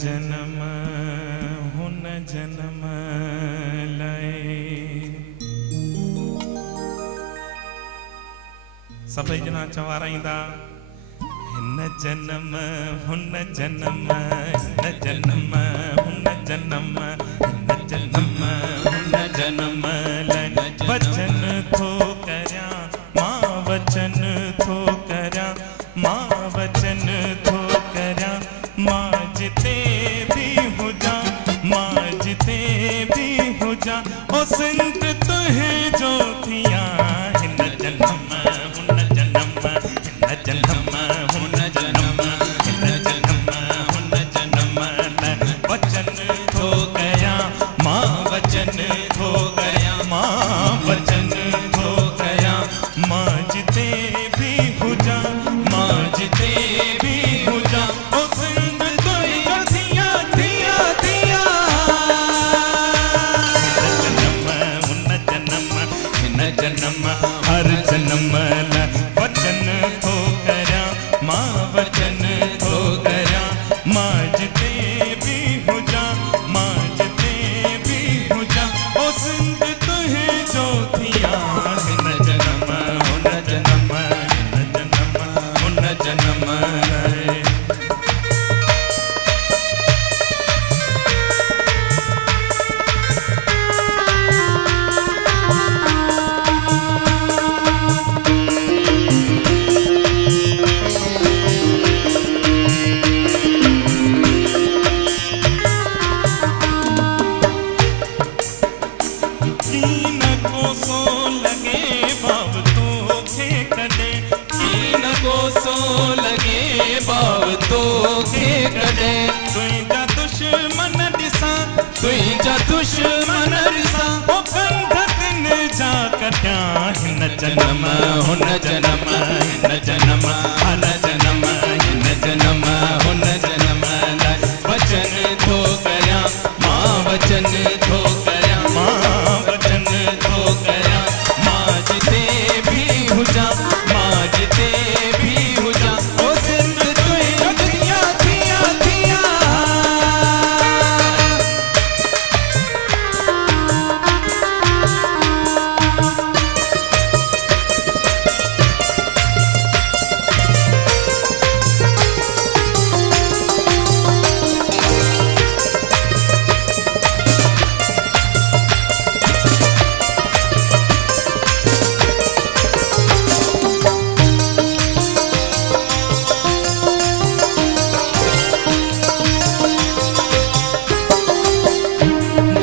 जन्म हुन जन्म लाए। सभई जना चवाराईंदा हिन जन्म हुन जन्म हिन जन्म हुन जन्म हिन जन्म हुन जन्म लाए। वचन थो करया मां वचन थो करया मां वचन थो करया मां जिते भी हुजा मां जिते भी हुजा ओ सिंध तुहे जो थिया। हिन जन्म हुन जन्म हिन जन्म हुन जन्म हिन जन्म हुन जन्म वचन थो कया मां वचन थो कया मां वचन थो कया मां जिते भी हुजा मां जिते भी हुजा ओ सिंध तुही थिया थिया थिया। हिन जन्म हिन जन्म हर जन्म वचन थो करया मां वचन थो करया मां जिते भी हुजा मां जिते भी हुजा ओ सिंध तुहे जो थिया। हिन जन्म हुन जन्म हिन जन्म हुन जन्म कीन को सो लगे बाब तो खे कदे कीन को सो लगे बाब तो खे कदे तुंहिंजा दुश्मन ॾिसां तुंहिंजा दुश्मन ॾिसां ओ कंधकन जा कटिया। हिन जन्म हुन जन्म हिन जन्म हर जन्म हिन जन्म हुन जन्म वचन थो करया मां वचन थो करया मां वचन थो करया मां जिते भी हुजा मां जिते भी हुजा ओ सिंध तुही थिया थिया थिया।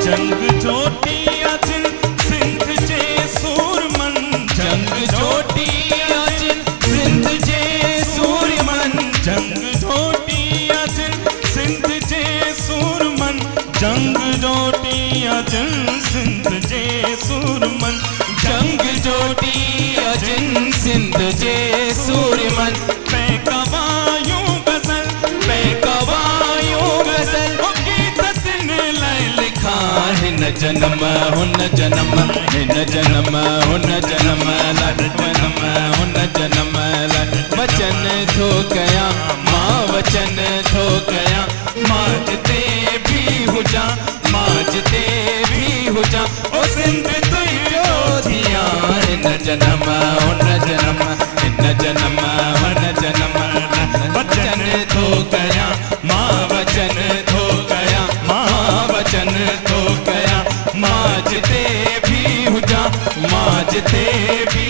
जंग जोटी अजिन सिंध जे सूरमन जंग जोटी अजिन सिंध जे सूरमन जंग जोटी अजिन सिंध जे सूरमन जंग जोटी अजिन सिंध जे सूरमन जंग जोटी अजिन सिंध जे सूरमन पैकवायूं गज़ल पैकवायूं गज़ल हिन जन्म हुन जन्म हिन जन्म हुन जन्म हर जन्म हुन जन्म वचन थो कया मां वचन थो कया मां जिते भी हुजा मां जिते भी हुजा ओ सिंध तुही थिया। हिन जन्म हुन जन्म हिन जन्म हुन जन्म वचन थो कया मां वचन थो कया मां वचन थो कया मां जिते भी हुजा मां जिते भी